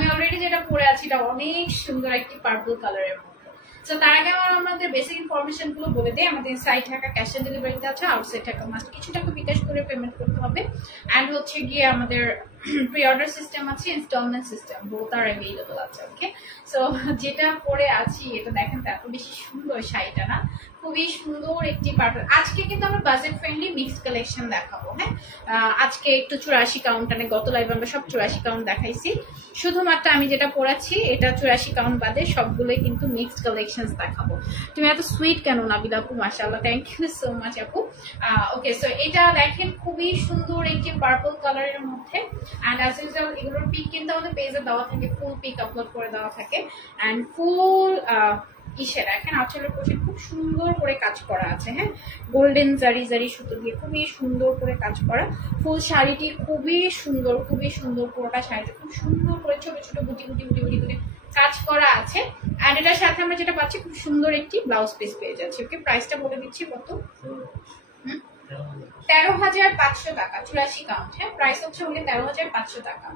আমি অলরেডি যেটা পরে আছি এটা অনেক সুন্দর একটি পার্পল কালারের মধ্যে। তো তার আগে আমাদের বেসিক ইনফরমেশন গুলো বলে দেয়। আমাদের ইনসাইড ঢাকা ক্যাশ অন ডেলিভারিতে আছে, আউটসাইড ঢাকা মাস্ট কিছু টাকা বিকাশ করে পেমেন্ট করতে হবে। অ্যান্ড হচ্ছে গিয়ে আমাদের প্রি অর্ডার সিস্টেম আছে, ইনস্টলমেন্ট সিস্টেম, বোথ আর অ্যাভেলেবল আছে। ওকে, সো যেটা পরে আছি এটা দেখেন তো এত বেশি সুন্দর শাড়িটা না, খুবই সুন্দর একটি পার্পল। আজকে কিন্তু আমরা বাজেট ফ্রেন্ডলি মিক্সড কালেকশন দেখাবো। হ্যাঁ, আজকে একটু 84 কাউন্ট, মানে গত লাইভে আমরা সব 84 কাউন্ট দেখাইছি। শুধুমাত্র আমি যেটা পড়াচ্ছি এটা 84 কাউন্ট বাদে সবগুলোই কিন্তু মিক্সড কালেকশন দেখাবো। তুমি এত সুইট কেন নাবিলা আপু, মাশাআল্লাহ, থ্যাংক ইউ সো মাচ আপু। ওকে, সো এটা দেখেন খুবই সুন্দর একটি পার্পল কালারের মধ্যে। অ্যান্ড অ্যাজ ইউজুয়াল এগুলোর পিক কিন্তু আমাদের পেজে দেওয়া থাকে, ফুল পিক আপলোড করে দেওয়া থাকে। অ্যান্ড ফুল ইসে দেখেন আঁচলের পোশাক খুব সুন্দর করে কাজ করা আছে। হ্যাঁ, গোল্ডেন জারি জারি সুতো দিয়ে খুবই সুন্দর করে কাজ করা। ফুল শাড়িটি খুবই সুন্দর, খুবই সুন্দর। পুরোটা শাড়িতে খুব সুন্দর করে ছোট ছোট গুটি গুটি গুটি গুটি করে কাজ করা আছে। অ্যান্ড এটার সাথে আমরা যেটা পাচ্ছি খুব সুন্দর একটি ব্লাউজ পিস পেয়ে যাচ্ছি। ওকে, প্রাইসটা বলে দিচ্ছি কত, 13,500 টাকা, 84 কাউন্ট। হ্যাঁ, প্রাইস হচ্ছে ওকে 13,500 টাকা।